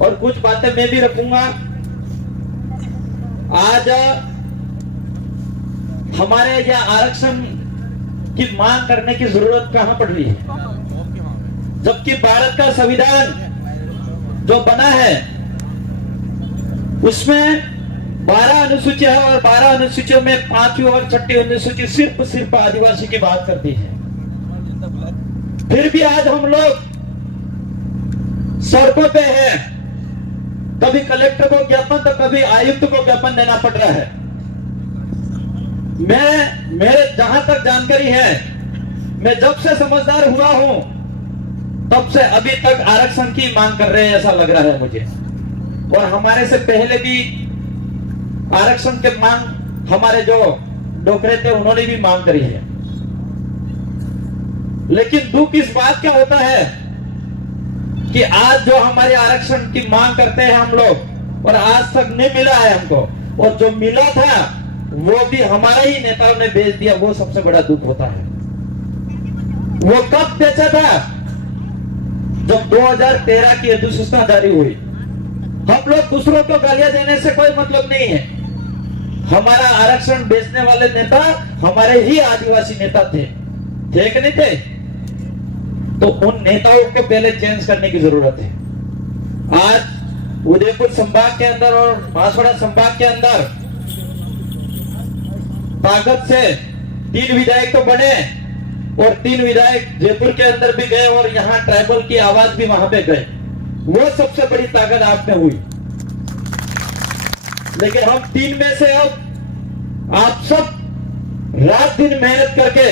और कुछ बातें मैं भी रखूंगा। आज हमारे यहाँ आरक्षण की मांग करने की जरूरत कहां पड़ रही है, जबकि भारत का संविधान जो बना है उसमें 12 अनुसूचियां है और 12 अनुसूचियों में 5वीं और 6ठी अनुसूची सिर्फ आदिवासी की बात करती है। फिर भी आज हम लोग सड़कों पे हैं, कभी कलेक्टर को ज्ञापन तो कभी आयुक्त को ज्ञापन देना पड़ रहा है। मेरे जहां तक जानकारी है, मैं जब से समझदार हुआ हूं तब से अभी तक आरक्षण की मांग कर रहे हैं ऐसा लग रहा है मुझे। और हमारे से पहले भी आरक्षण के मांग हमारे जो डोकरे थे उन्होंने भी मांग करी है। लेकिन दुख इस बात का होता है कि आज जो हमारे आरक्षण की मांग करते हैं हम लोग और आज तक नहीं मिला है हमको, और जो मिला था वो भी हमारे ही नेताओं ने बेच दिया, वो सबसे बड़ा दुख होता है। वो कब बेचा था? जब 2013 की अधिसूचना जारी हुई। हम लोग दूसरों को गालियां देने से कोई मतलब नहीं है। हमारा आरक्षण बेचने वाले नेता हमारे ही आदिवासी नेता थे कि नहीं थे? तो उन नेताओं को पहले चेंज करने की जरूरत है। आज उदयपुर संभाग के अंदर और बांसवाड़ा संभाग के अंदर ताकत से 3 विधायक तो बने और 3 विधायक जयपुर के अंदर भी गए और यहाँ ट्राइबल की आवाज भी वहां पे गए। वो सबसे बड़ी ताकत आप में हुई। लेकिन हम 3 में से अब आप सब रात दिन मेहनत करके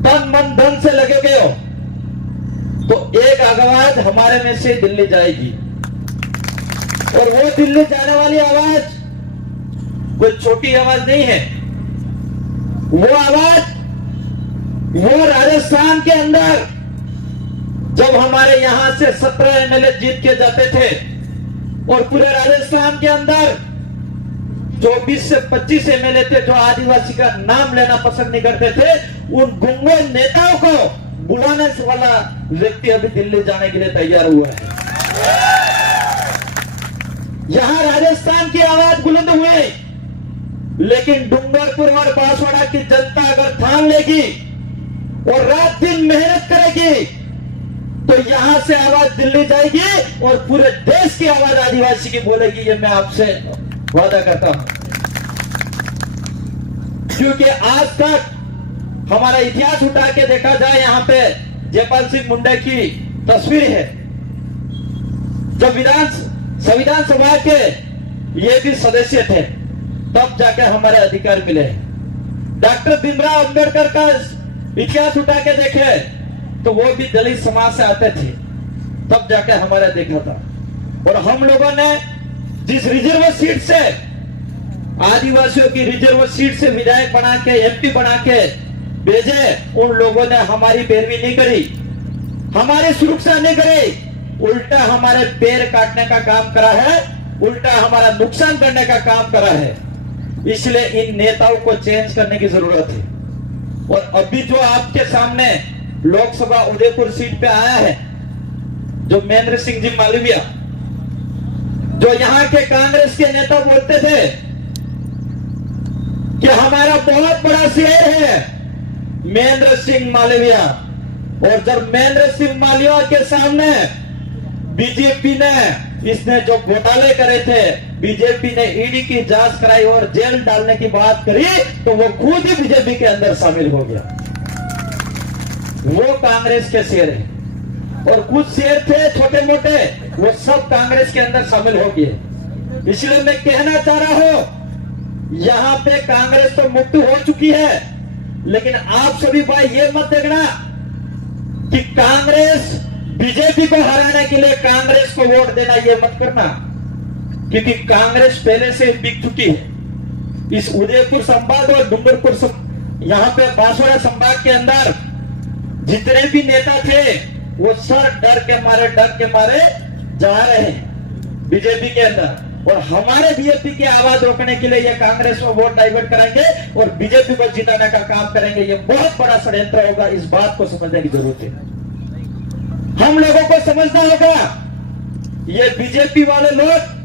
तन मन धन से लगे गए हो, तो एक आवाज हमारे में से दिल्ली जाएगी। और वो दिल्ली जाने वाली आवाज कोई छोटी आवाज नहीं है। वो आवाज वो राजस्थान के अंदर जब हमारे यहां से 17 एमएलए जीत के जाते थे और पूरे राजस्थान के अंदर 24 से 25 एमएलए थे जो आदिवासी का नाम लेना पसंद नहीं करते थे, उन गुंगो नेताओं को बुलाने वाला व्यक्ति अभी दिल्ली जाने के लिए तैयार हुआ है। यहां राजस्थान की आवाज बुलंद हुई, लेकिन डूंगरपुर और बांसवाड़ा की जनता अगर ठान लेगी और रात दिन मेहनत करेगी तो यहां से आवाज दिल्ली जाएगी और पूरे देश की आवाज आदिवासी की बोलेगी। ये मैं आपसे वादा करता हूं, क्योंकि आज तक हमारा इतिहास उठा के देखा जाए, यहां पे जयपाल सिंह मुंडा की तस्वीर है। जब संविधान सभा के ये भी सदस्य थे तब जाके हमारे अधिकार मिले। डॉक्टर भीमराव अंबेडकर का इतिहास उठा के देखे तो वो भी दलित समाज से आते थे, तब जाके हमारा देखा था। और हम लोगों ने जिस रिजर्व सीट से आदिवासियों की रिजर्व सीट से विधायक बना के एमपी बना के भेजे, उन लोगों ने हमारी पैरवी नहीं करी, हमारी सुरक्षा नहीं करी, उल्टा हमारे पैर काटने का काम करा है, उल्टा हमारा नुकसान करने का काम करा है। इसलिए इन नेताओं को चेंज करने की जरूरत है। और अभी जो आपके सामने लोकसभा उदयपुर सीट पे आया है, जो महेंद्र सिंह जी मालविया, जो यहाँ के कांग्रेस के नेता बोलते थे कि हमारा बहुत बड़ा शेर है महेंद्र सिंह मालविया, और जब महेंद्र सिंह मालविया के सामने बीजेपी ने इसने जो घोटाले करे थे, बीजेपी ने ईडी की जांच कराई और जेल डालने की बात करी, तो वो खुद ही बीजेपी के अंदर शामिल हो गया। वो कांग्रेस के शेर है और कुछ शेर थे छोटे मोटे, वो सब कांग्रेस के अंदर शामिल हो गए। इसलिए मैं कहना चाह रहा हूं, यहां पे कांग्रेस तो मुक्त हो चुकी है, लेकिन आप सभी भाई ये मत देखना कि कांग्रेस बीजेपी को हराने के लिए कांग्रेस को वोट देना, ये मत करना, क्योंकि कांग्रेस पहले से बिक चुकी है। इस उदयपुर संभाग और डूंगरपुर यहाँ पे बांसवाड़ा संभाग के अंदर जितने भी नेता थे वो सब डर के मारे जा रहे हैं बीजेपी के अंदर, और हमारे बीजेपी की आवाज रोकने के लिए ये कांग्रेस को वोट डाइवर्ट कराएंगे और बीजेपी को जिताने का काम करेंगे। ये बहुत बड़ा षड्यंत्र होगा, इस बात को समझने की जरूरत है। हम लोगों को समझना होगा ये बीजेपी वाले लोग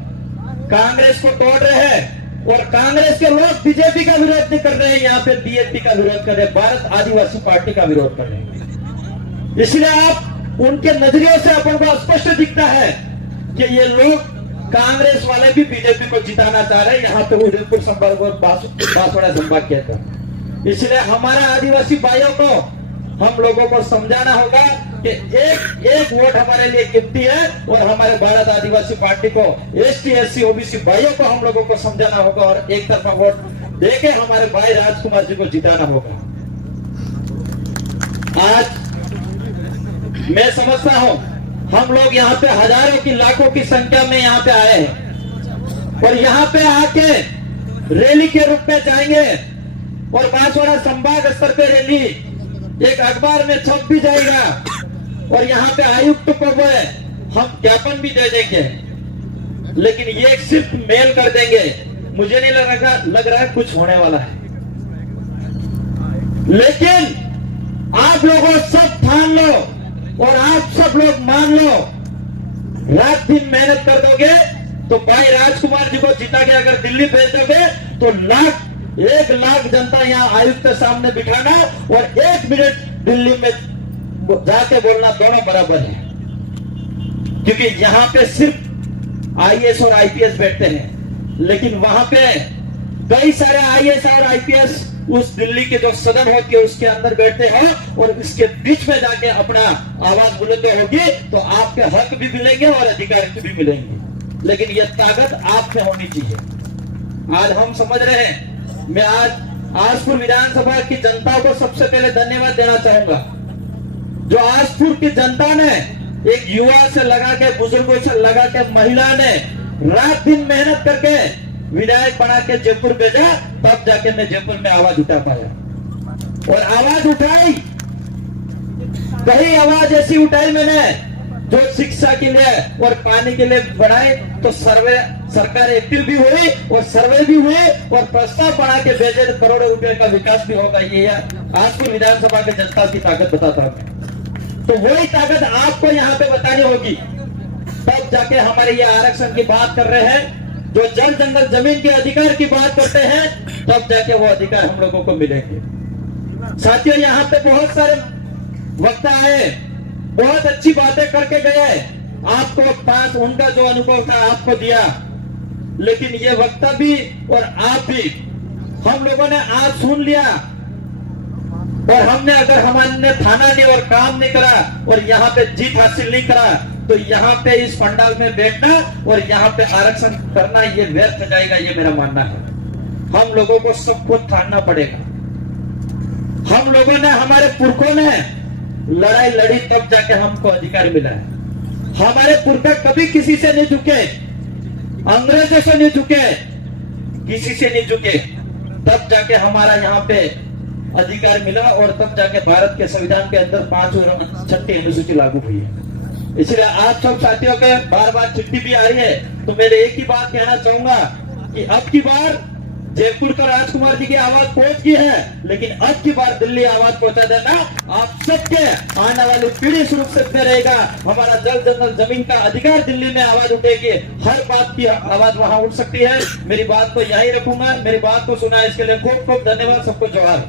कांग्रेस को तोड़ रहे हैं और कांग्रेस के लोग बीजेपी का विरोध नहीं कर रहे हैं, यहाँ पे बीएसपी का विरोध कर रहे हैं, भारत आदिवासी पार्टी का विरोध कर रहे हैं। इसलिए आप उनके नजरियों से अपन को स्पष्ट दिखता है कि ये लोग कांग्रेस वाले भी बीजेपी को जिताना चाह रहे हैं, यहाँ पे उदयपुर संभाग और बांसवाड़ा संभाग के अंदर। इसलिए हमारा आदिवासी भाइयों को हम लोगों को समझाना होगा कि एक एक वोट हमारे लिए कीमती है और हमारे भारत आदिवासी पार्टी को एसटी एससी ओबीसी भाइयों को हम लोगों को समझाना होगा और एक तरफा वोट देके हमारे भाई राजकुमार जी को जिताना होगा। आज मैं समझता हूं हम लोग यहाँ पे हजारों की लाखों की संख्या में यहाँ पे आए हैं और यहाँ पे आके रैली के रूप में जाएंगे और बांसवाड़ा संभाग स्तर पे रैली एक अखबार में छप भी जाएगा और यहाँ पे आयुक्त को हम ज्ञापन भी दे देंगे, लेकिन ये सिर्फ मेल कर देंगे। मुझे नहीं लग रहा है कुछ होने वाला है, लेकिन आप लोगों सब ठान लो और आप सब लोग मान लो, रात दिन मेहनत कर दोगे तो भाई राजकुमार जी को जिता के अगर दिल्ली भेज दोगे तो 1 लाख जनता यहाँ आयुक्त के सामने बिठाना और 1 मिनट दिल्ली में जाके बोलना दोनों बराबर है, क्योंकि यहाँ पे सिर्फ आईएएस और आईपीएस बैठते हैं, लेकिन वहां पे कई सारे आईएएस और आईपीएस उस दिल्ली के जो सदन होती है उसके अंदर बैठते हैं और इसके बीच में जाके अपना आवाज बुलंद होगी तो आपके हक भी मिलेंगे और अधिकार भी मिलेंगे, लेकिन यह ताकत आप में होनी चाहिए। आज हम समझ रहे हैं, मैं आज आजपुर विधानसभा की जनता को सबसे पहले धन्यवाद देना चाहूंगा, जो आजपुर की जनता ने एक युवा से लगा के बुजुर्गों से लगा के महिला ने रात दिन मेहनत करके विधायक बना के जयपुर भेजा, तब जाके मैं जयपुर में आवाज उठा पाया और आवाज उठाई। कई आवाज ऐसी उठाई मैंने जो शिक्षा के लिए और पानी के लिए बढ़ाए, तो सरकार एक्टिव भी हुई और सर्वे भी हुए और प्रस्ताव बना के भेजे तो करोड़ों रुपए का विकास भी होगा। ये आजपुर विधानसभा के जनता की ताकत बताता हूं, तो वही ताकत आपको यहाँ पे बतानी होगी, तब जाके हमारे ये आरक्षण की बात कर रहे हैं, जो जल जंगल जमीन के अधिकार की बात करते हैं, तब जाके वो अधिकार हम लोगों को मिलेंगे। साथियों, यहाँ पे बहुत सारे वक्ता आए, बहुत अच्छी बातें करके गए, आपको पास उनका जो अनुभव था आपको दिया, लेकिन ये वक्ता भी और आप भी हम लोगों ने आज सुन लिया और हमने अगर हमारे थाना नहीं और काम नहीं करा और यहाँ पे जीत हासिल नहीं करा तो यहाँ पे इस पंडाल में बैठना और यहाँ पे आरक्षण करना ये व्यर्थ हो जाएगा, ये मेरा मानना है। हम लोगों को सबको ठानना पड़ेगा। हम लोगों ने, हमारे पुरखों ने लड़ाई लड़ी तब जाके हमको अधिकार मिला है। हमारे पुरखा कभी किसी से नहीं झुके, अंग्रेजों से नहीं झुके, किसी से नहीं झुके, तब जाके हमारा यहाँ पे अधिकार मिला और तब जाके भारत के संविधान के अंदर 5वीं और 6ठी अनुसूची लागू हुई है। इसलिए आप सब साथियों के बार बार चिट्ठी भी आ रही है, तो मेरे एक ही बात कहना चाहूंगा कि अब की बार जयपुर का राजकुमार जी की आवाज पहुंच गई है, लेकिन अब की बार दिल्ली आवाज पहुंचा देना। आप सबके आने वाली पीढ़ी सुरक्षित में रहेगा। हमारा जल जंगल जमीन का अधिकार दिल्ली में आवाज उठेगी, हर बात की आवाज वहां उठ सकती है। मेरी बात को यहीं रखूंगा। मेरी बात को सुना इसके लिए खूब खूब धन्यवाद। सबको जोहार।